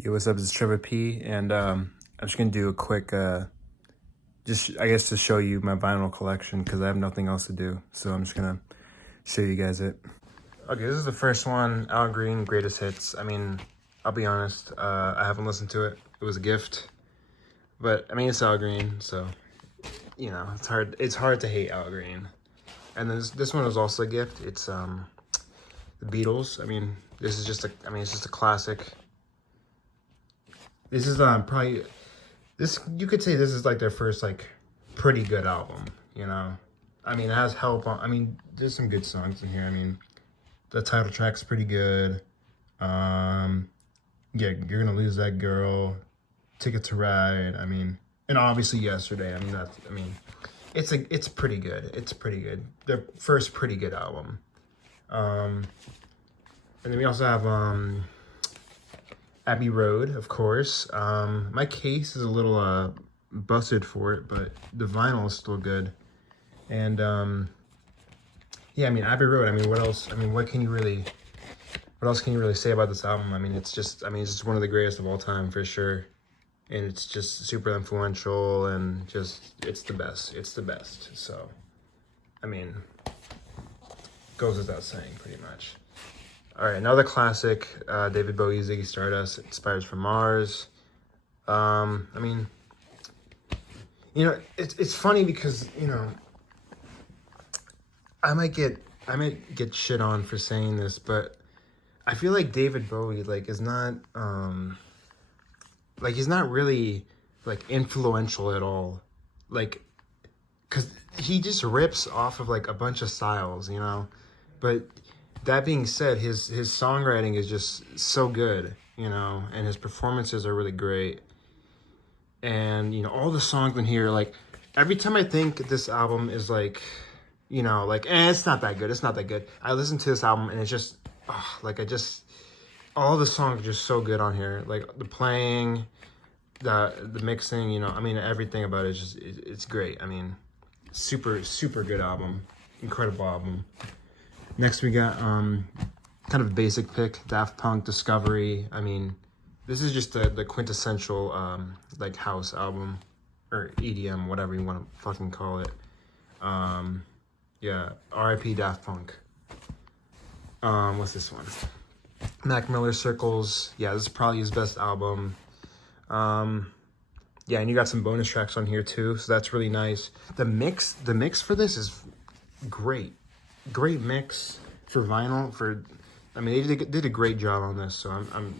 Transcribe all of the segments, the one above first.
Yo, what's up? It's Trevor P, and I'm just gonna do a quick, just I guess to show you my vinyl collection because I have nothing else to do. So I'm just gonna show you guys it. Okay, this is the first one, Al Green, Greatest Hits. I mean, I'll be honest, I haven't listened to it. It was a gift, but I mean it's Al Green, so you know it's hard. It's hard to hate Al Green. And then this one was also a gift. It's the Beatles. I mean, this is just a. I mean, it's just a classic. This is probably this you could say this is like their first like pretty good album, you know. I mean, it has Help on. I mean, there's some good songs in here. I mean, the title track's pretty good. Yeah, You're Gonna Lose That Girl, Ticket to Ride. I mean, and obviously Yesterday. I mean, that's. I mean, it's pretty good. It's pretty good. Their first pretty good album. And then we also have Abbey Road, of course. My case is a little busted for it, but the vinyl is still good. And yeah, I mean Abbey Road. I mean, what else? I mean, what else can you really say about this album? I mean, it's just one of the greatest of all time for sure. And it's just super influential and just it's the best. It's the best. So, I mean, goes without saying, pretty much. All right, another classic, David Bowie, Ziggy Stardust, Inspires from Mars. I mean, you know, it's funny because, you know, I might get shit on for saying this, but I feel like David Bowie like is not like he's not really like influential at all. Like cuz he just rips off of like a bunch of styles, you know. But that being said, his songwriting is just so good, you know, and his performances are really great. And you know, all the songs in here, like every time I think this album is like, you know, like it's not that good. It's not that good. I listen to this album and it's just like all the songs are just so good on here. Like the playing, the mixing, you know, I mean everything about it is just it's great. I mean, super good album, incredible album. Next we got kind of a basic pick, Daft Punk, Discovery. I mean, this is just the quintessential like house album or EDM, whatever you want to fucking call it. Yeah, R.I.P. Daft Punk. What's this one? Mac Miller, Circles. Yeah, this is probably his best album. Yeah, and you got some bonus tracks on here too, so that's really nice. The mix for this is great. Great mix for vinyl. I mean, they did a great job on this, so I'm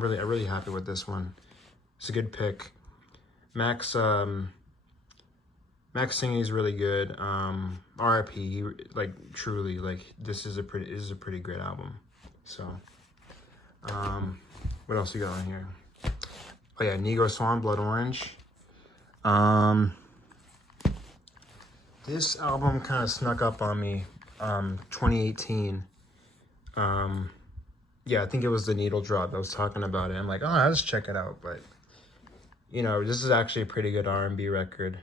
really happy with this one. It's a good pick. Max singing is really good. R.I.P. Like truly, like this is a pretty great album. So, what else you got on here? Oh yeah, Negro Swan, Blood Orange. This album kind of snuck up on me. 2018. Yeah, I think it was the Needle Drop that was talking about it. I'm like, oh, I'll just check it out. But you know, this is actually a pretty good R&B record.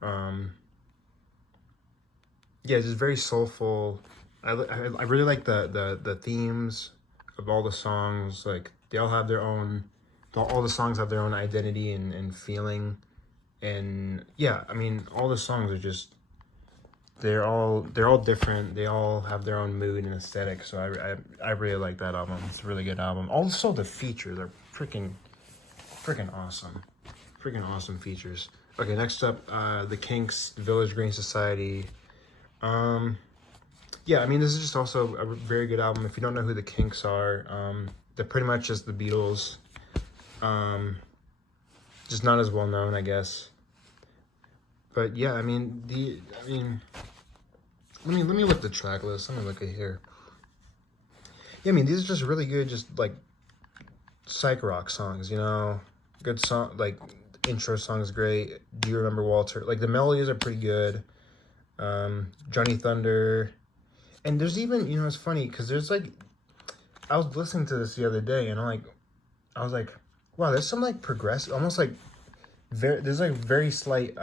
Yeah, it's just very soulful. I really like the themes of all the songs. Like they all have their own. All the songs have their own identity and feeling. And yeah, I mean, all the songs are just. They're all different. They all have their own mood and aesthetic. So I really like that album. It's a really good album. Also, the features are freaking awesome. Freaking awesome features. Okay, next up, The Kinks, Village Green Society. Yeah, I mean, this is just also a very good album. If you don't know who The Kinks are, they're pretty much just the Beatles. Just not as well known, I guess. But yeah, I mean, let me look at the track list. Let me look at here. Yeah, I mean, these are just really good, just like psych rock songs, you know, good song, like intro song is great. Do You Remember Walter? Like the melodies are pretty good. Johnny Thunder, and there's even, you know, it's funny because there's like, I was listening to this the other day and I was like, wow, there's some like progressive, almost like there's like very slight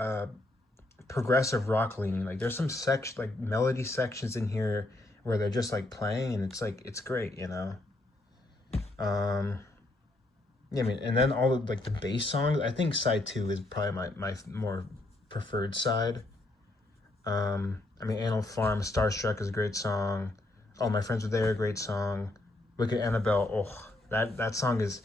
progressive rock leaning. Like there's some section like melody sections in here where they're just like playing and it's like it's great, you know. Yeah, I mean, and then all the like the bass songs. I think side two is probably my more preferred side. I mean, Animal Farm, Starstruck is a great song. All My Friends Were There, great song. Wicked Annabelle, oh, that song is,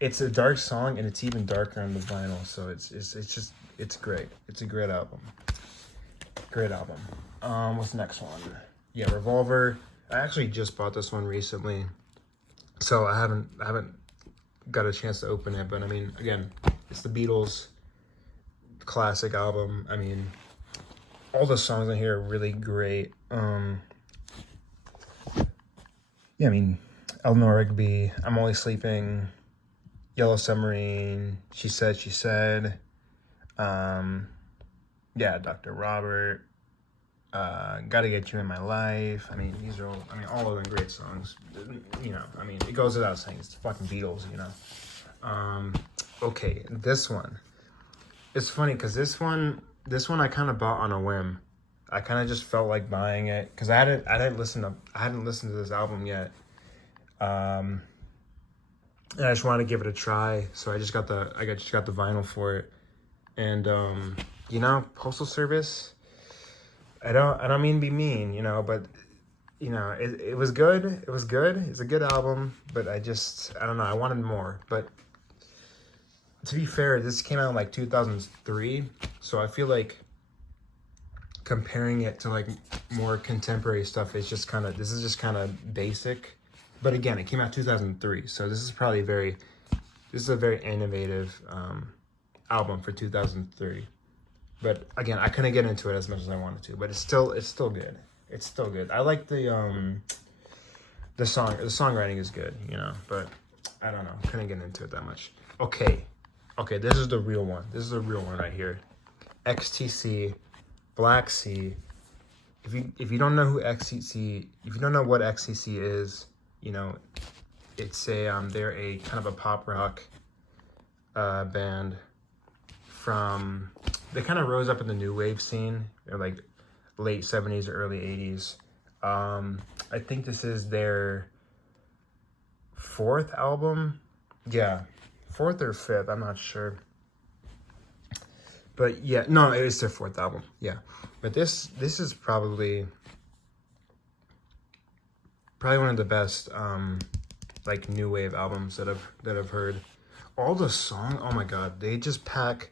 it's a dark song and it's even darker on the vinyl. So it's just it's great. It's a great album. Great album. What's the next one? Yeah, Revolver. I actually just bought this one recently, so I haven't got a chance to open it. But I mean, again, it's the Beatles classic album. I mean, all the songs on here are really great. Yeah, I mean, Eleanor Rigby, I'm Only Sleeping, Yellow Submarine, She Said, She Said, yeah, Dr. Robert, Gotta Get You in My Life. I mean, these are all, I mean, all of them great songs. You know, I mean, it goes without saying, it's the fucking Beatles, you know. Okay, this one. It's funny because this one I kind of bought on a whim. I kind of just felt like buying it because I hadn't listened to this album yet, and I just wanted to give it a try. So I just got the vinyl for it, and you know, Postal Service. I don't mean to be mean, you know, but you know, it was good. It was good. It's a good album, but I don't know. I wanted more, but to be fair, this came out in like 2003, so I feel like comparing it to like more contemporary stuff is just kind of, this is just kind of basic. But again, it came out 2003, so this is a very innovative album for 2003. But again, I couldn't get into it as much as I wanted to, but it's still good. It's still good. I like the songwriting is good, you know, but I don't know, couldn't get into it that much. Okay, this is the real one. This is the real one right here. XTC, Black Sea. If you don't know who XTC, if you don't know what XTC is, you know, it's they're a kind of a pop rock band from, they kind of rose up in the new wave scene in like late 70s or early 80s. I think this is their fourth album. Yeah, fourth or fifth, I'm not sure. But yeah, no, it is their fourth album. Yeah, but this is probably one of the best like new wave albums that I've heard. All the song, oh my god, they just pack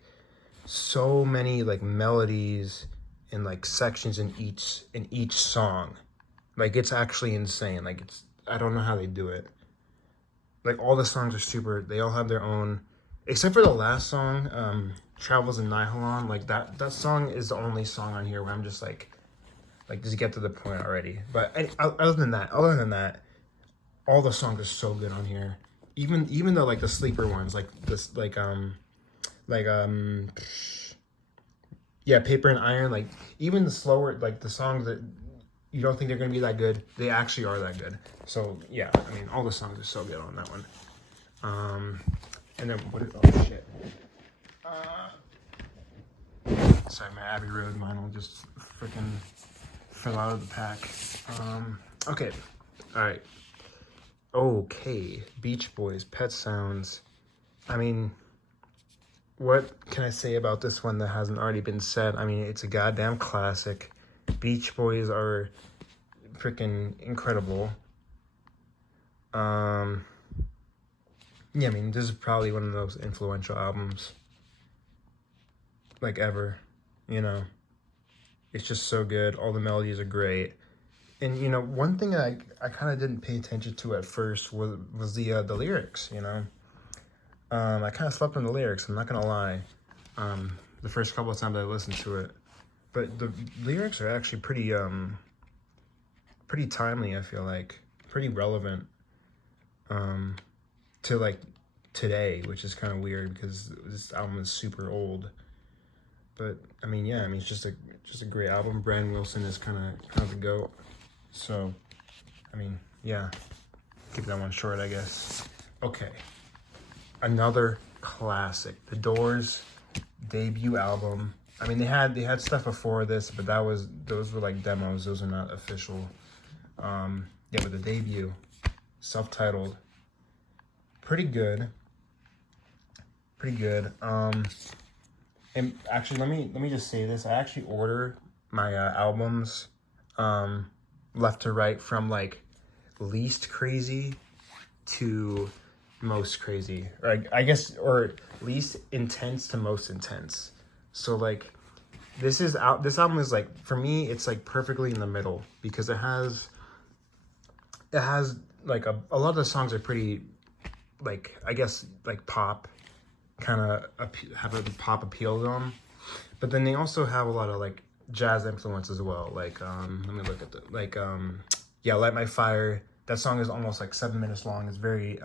so many like melodies and like sections in each song. Like it's actually insane. Like it's, I don't know how they do it. Like all the songs are super, they all have their own, except for the last song, Travels in Nihilon. Like that song is the only song on here where I'm just like just get to the point already. But other than that, all the songs are so good on here. Even though like the sleeper ones, like this, yeah, Paper and Iron, like even the slower, like the songs that you don't think they're gonna be that good, they actually are that good. So yeah, I mean, all the songs are so good on that one. And then oh shit. Sorry, my Abbey Road vinyl just freaking fell out of the pack. Okay, all right. Okay, Beach Boys, Pet Sounds. I mean, what can I say about this one that hasn't already been said? I mean, it's a goddamn classic. Beach Boys are freaking incredible. Yeah, I mean, this is probably one of the most influential albums like ever, you know. It's just so good. All the melodies are great. And you know, one thing I kind of didn't pay attention to at first was the lyrics, you know. I kind of slept on the lyrics, I'm not gonna lie. The first couple of times I listened to it. But the lyrics are actually pretty timely, I feel like. Pretty relevant to like today, which is kind of weird because this album is super old. But I mean, yeah, I mean, it's just a great album. Brian Wilson is kind of the GOAT. So, I mean, yeah, keep that one short, I guess. Okay, another classic, The Doors debut album. I mean, they had stuff before this, but those were like demos. Those are not official. Yeah, but the debut, self-titled, pretty good. pretty good. And actually, let me just say this. I actually order my albums left to right from like least crazy to most crazy, or I guess, or least intense to most intense. So like this album is like, for me, it's like perfectly in the middle because it has like a lot of the songs are pretty, like, I guess like pop, kind of have a pop appeal to them, but then they also have a lot of like jazz influence as well. Like let me look at the yeah, Light My Fire. That song is almost like 7 minutes long. It's very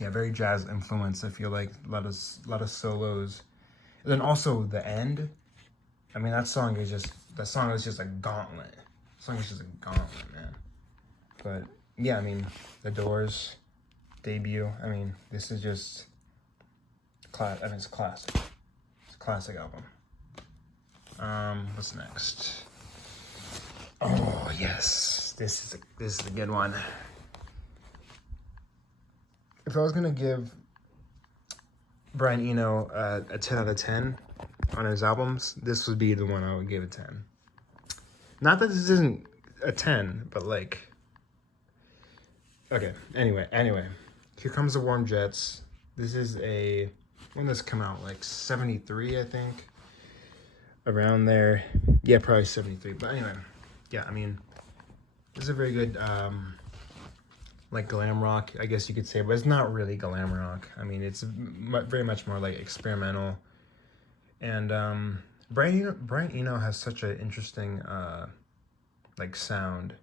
yeah, very jazz influence. I feel like a lot of solos. And then also the end. I mean, that song is just a gauntlet. That song is just a gauntlet, man. But yeah, I mean, The Doors debut. I mean, this is just I mean, it's classic. It's a classic album. What's next? Oh yes, this is a good one. If I was gonna give Brian Eno a 10 out of 10 on his albums, this would be the one I would give a 10. Not that this isn't a 10, but like, okay. Anyway, Here Comes the Warm Jets. This is when this come out, like 73, I think, around there. Yeah, probably 73. But anyway, yeah, I mean, this is a very good like glam rock, I guess you could say, but it's not really glam rock. I mean, it's very much more like experimental. And Brian Eno has such an interesting like sound.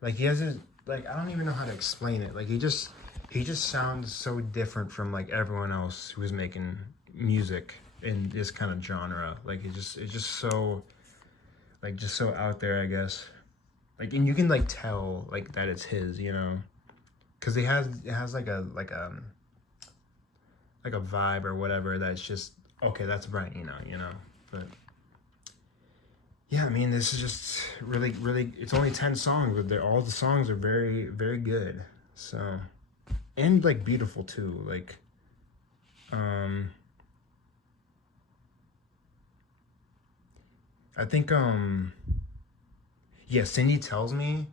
Like he has like, I don't even know how to explain it. Like he just sounds so different from like everyone else who is making music in this kind of genre. Like it's just so, like, just so out there, I guess. Like, and you can like tell like that it's his, you know, because it has like a vibe or whatever that's just, okay, that's Brian Eno, you know. But yeah, I mean, this is just really, really, it's only 10 songs, but all the songs are very, very good. So, and like beautiful too. Like, I think, yeah, Cindy Tells Me.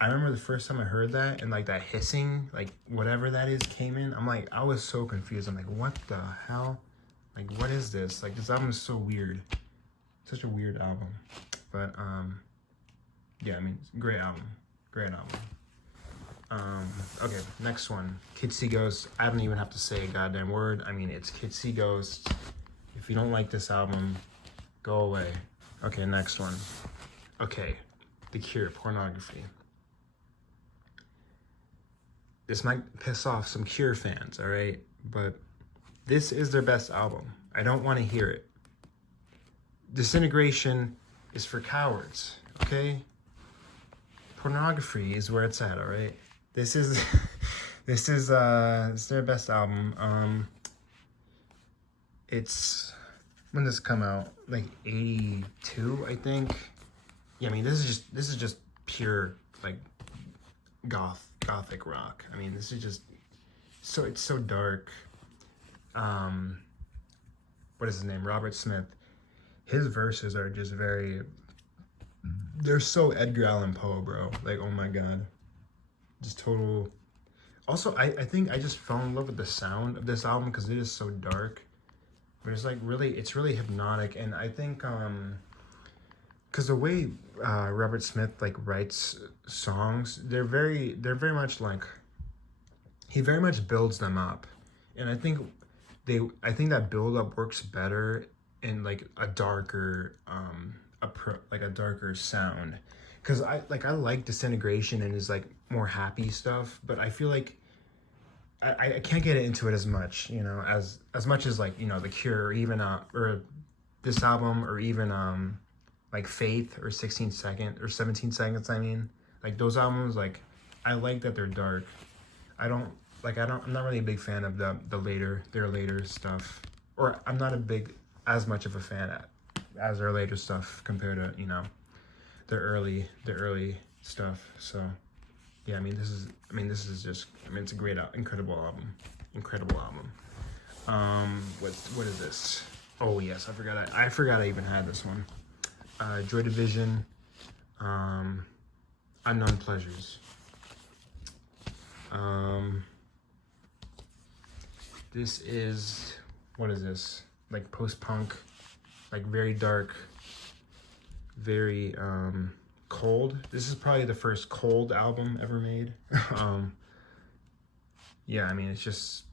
I remember the first time I heard that, and like that hissing, like whatever that is, came in. I'm like, I was so confused. I'm like, what the hell? Like, what is this? Like, this album is so weird. Such a weird album. But yeah, I mean, great album. Great album. Okay, next one. Kids See Ghosts. I don't even have to say a goddamn word. I mean, it's Kids See Ghosts. If you don't like this album, go away. Okay, next one. Okay, The Cure, Pornography. This might piss off some Cure fans, all right? But this is their best album. I don't want to hear it. Disintegration is for cowards, okay? Pornography is where it's at, all right? This is it's their best album. It's, when does this come out? Like 82, I think. Yeah, I mean, this is just pure like gothic rock. I mean, this is just it's so dark. What is his name? Robert Smith. His verses are just they're so Edgar Allan Poe, bro. Like, oh my god. Just total. Also, I think I just fell in love with the sound of this album because it is so dark. But it's like it's really hypnotic, and I think because the way Robert Smith like writes songs, they're very much like, he very much builds them up, and I think that build up works better in like a darker a darker sound, because I like Disintegration and his like more happy stuff, but I feel like I can't get into it as much, you know, as much as like, you know, The Cure, or even or this album, or even like Faith, or 16 Seconds, or 17 Seconds. I mean, like those albums, like I like that they're dark. I'm not really a big fan of their later stuff, or I'm not as much of a fan as their later stuff compared to, you know, their early stuff. So yeah, I mean, this is just, I mean, it's a incredible album. What is this? Oh yes, I forgot I even had this one. Joy Division, Unknown Pleasures. This is, what is this? Like post-punk, like very dark, very cold. This is probably the first cold album ever made. Yeah, I mean, it's just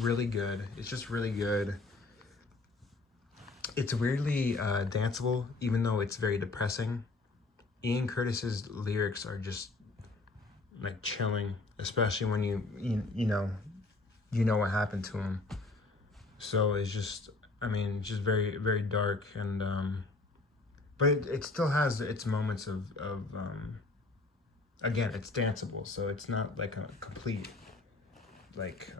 really good. It's just really good. It's weirdly danceable, even though it's very depressing. Ian Curtis's lyrics are just like chilling, especially when you know what happened to him. So it's just, I mean, just very, very dark, and but it still has its moments of again, it's danceable, so it's not like a complete, like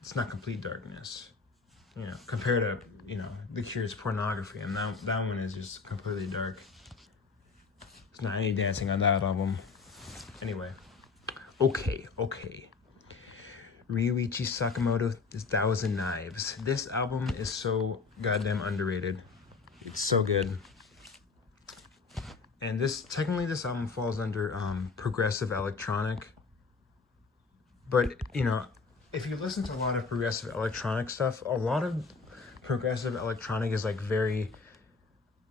it's not complete darkness, you know, compared to, you know, The Cure's Pornography, and that one is just completely dark. There's not any dancing on that album. Anyway, okay. Ryuichi Sakamoto is Thousand Knives. This album is so goddamn underrated. It's so good. And technically this album falls under progressive electronic. But, you know, if you listen to a lot of progressive electronic stuff, a lot of progressive electronic is like very,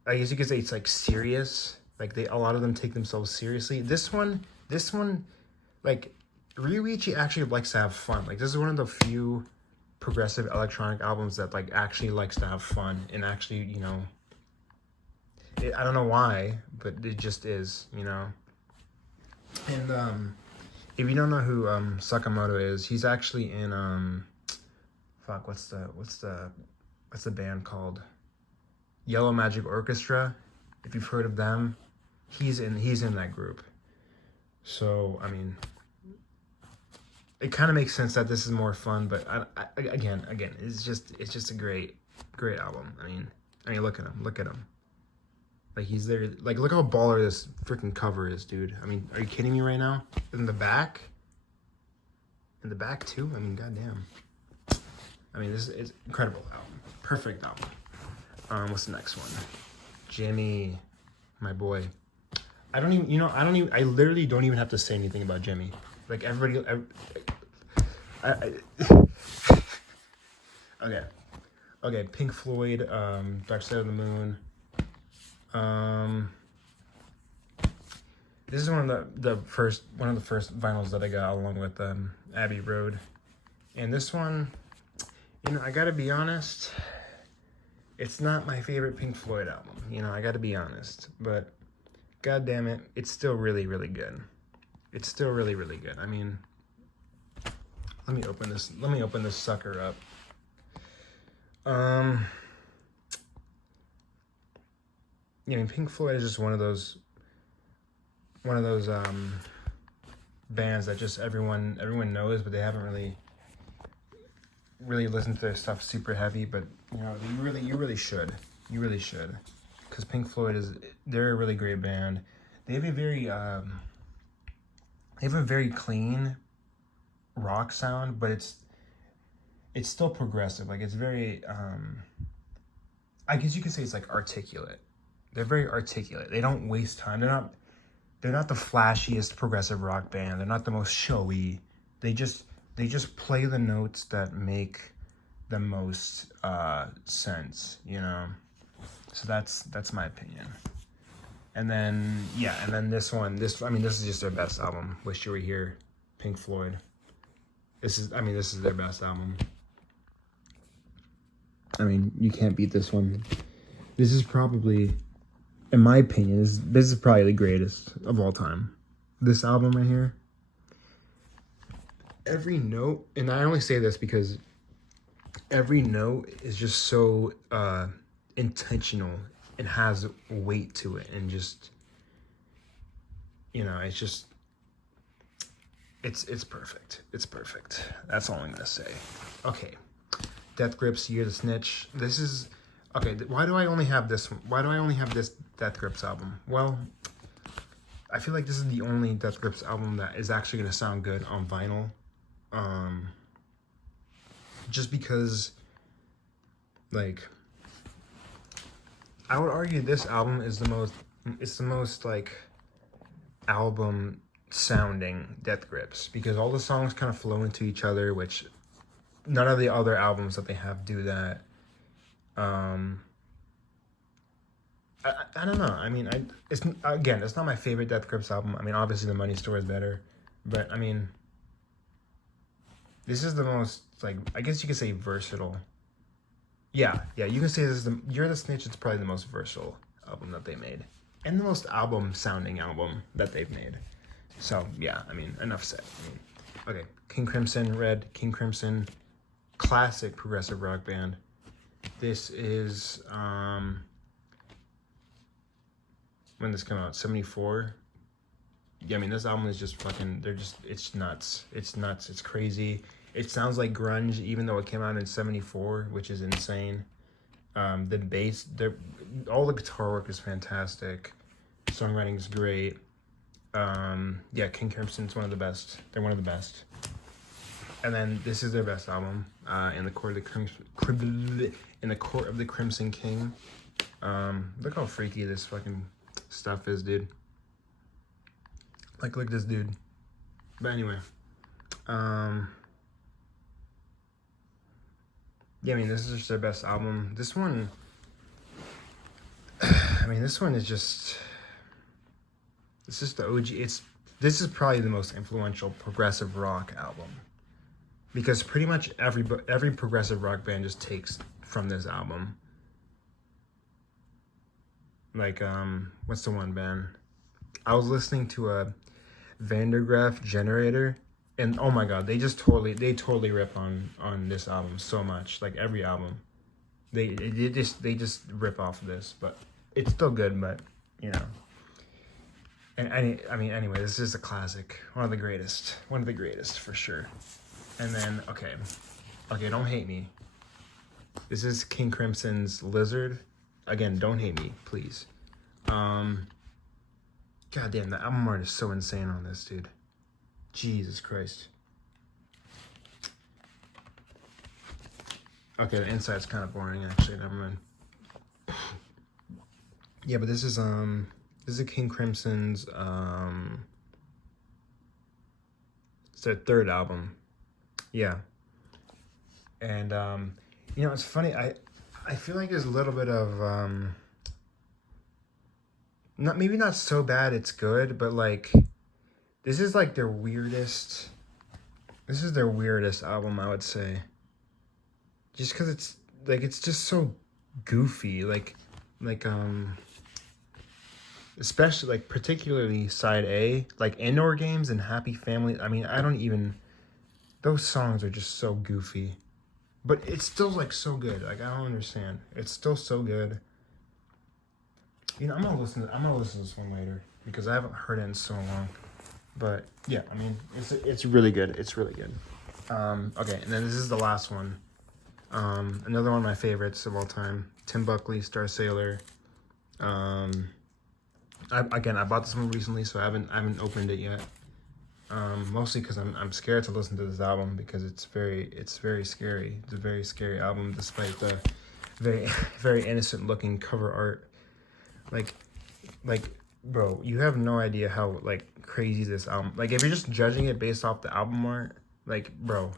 I guess you could say it's like serious. Like a lot of them take themselves seriously. This one, like, Ryuichi actually likes to have fun. Like, this is one of the few progressive electronic albums that like actually likes to have fun and actually, you know, I don't know why, but it just is, you know. And if you don't know who Sakamoto is, he's actually in fuck, what's the band called? Yellow Magic Orchestra. If you've heard of them, he's in that group. So I mean, it kind of makes sense that this is more fun, but again, it's just a great album. I mean, look at him. Like, he's there. Like, look how baller this freaking cover is, dude. I mean, are you kidding me right now? In the back too. I mean, goddamn. I mean, this is incredible album. Perfect album. What's the next one? Jimmy, my boy. I literally don't even have to say anything about Jimmy. Like, everybody, okay, Pink Floyd, Dark Side of the Moon. This is one of the first vinyls that I got, along with Abbey Road. And this one, you know, I gotta be honest, it's not my favorite Pink Floyd album. You know, I gotta be honest, but god damn it, it's still really, really good. It's still really, really good. I mean, let me open this sucker up. I mean, Pink Floyd is just one of those bands that just everyone knows, but they haven't really listened to their stuff super heavy. But you know, you really should, because Pink Floyd they're a really great band. They have a very clean rock sound, but it's still progressive. Like, it's very I guess you could say it's like articulate. They're very articulate. They don't waste time. They're not the flashiest progressive rock band. They're not the most showy. They just play the notes that make the most sense, you know. So that's my opinion. And then this is just their best album. Wish You Were Here, Pink Floyd. This is their best album. I mean, you can't beat this one. This is probably, in my opinion, this is probably the greatest of all time. This album right here. Every note, and I only say this because every note is just so intentional and has weight to it, and just, you know, it's just, it's perfect. It's perfect. That's all I'm gonna say. Okay, Death Grips, You're the Snitch. This is okay. Why do I only have this one? Why do I only have this Death Grips album? Well, I feel like this is the only Death Grips album that is actually gonna sound good on vinyl. just because, like, I would argue this album is the most like album sounding Death Grips, because all the songs kind of flow into each other, which none of the other albums that they have do that. I don't know. I mean, it's not my favorite Death Grips album. I mean, obviously the Money Store is better, but I mean, this is the most, like, I guess you could say versatile. Yeah, you can say this is You're the Snitch. It's probably the most versatile album that they made, and the most album sounding album that they've made. So yeah, I mean, enough said. I mean, okay, King Crimson, Red, King Crimson, classic progressive rock band. This is when this came out, 74. Yeah, I mean, this album is just fucking, it's nuts. It's nuts. It's crazy. It sounds like grunge, even though it came out in 74, which is insane. The bass, all the guitar work is fantastic. Songwriting is great. Yeah, King Crimson's one of the best. They're one of the best. And then this is their best album, in the Court of the Crimson King. Look how freaky this fucking stuff is, dude. Like, look at this dude. But anyway, yeah, I mean, this is just their best album. This one, I mean, this one is just, it's just the OG. This is probably the most influential progressive rock album, because pretty much every progressive rock band just takes from this album. Like, what's the one band? I was listening to a Vandergraaf Generator, and oh my god, they totally rip on this album so much. Like, every album, they just rip off of this, but it's still good. But you know, and I mean, anyway, this is a classic, one of the greatest for sure. And then okay, don't hate me. This is King Crimson's Lizard. Again, don't hate me, please. God damn, the album art is so insane on this, dude. Jesus Christ. Okay, the inside's kind of boring, actually. Never mind. Yeah, but this is King Crimson's it's their third album. Yeah. And you know, it's funny, I feel like there's a little bit of not so bad it's good, but like, this is like their weirdest album, I would say. Just because it's just so goofy, like especially, like, particularly side A, like Indoor Games and Happy Family. I mean, those songs are just so goofy, but it's still, like, so good. Like, I don't understand. It's still so good. You know, I'm gonna listen to this one later, because I haven't heard it in so long. But yeah, I mean, it's really good. It's really good. Okay, and then this is the last one. Another one of my favorites of all time, Tim Buckley, Star Sailor. I bought this one recently, so I haven't opened it yet. Mostly because I'm scared to listen to this album, because it's very scary. It's a very scary album, despite the very very innocent looking cover art. Like, bro, you have no idea how, like, crazy this album. Like, if you're just judging it based off the album art, like, bro,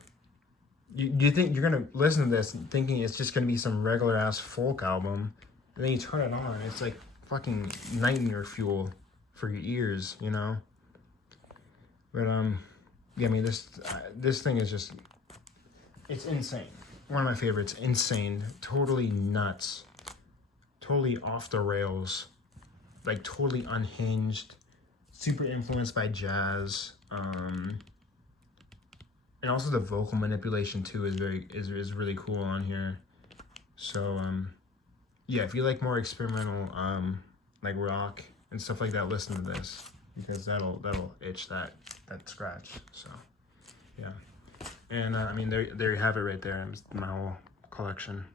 you think you're gonna listen to this thinking it's just gonna be some regular ass folk album, and then you turn it on, it's like fucking nightmare fuel for your ears, you know. But yeah, I mean, this thing is just, it's insane. One of my favorites. Insane, totally nuts, totally off the rails, like totally unhinged, super influenced by jazz, and also the vocal manipulation too is really cool on here. So yeah, if you like more experimental like rock and stuff like that, listen to this, because that'll itch that scratch. So yeah, and I mean, there you have it right there. My whole collection.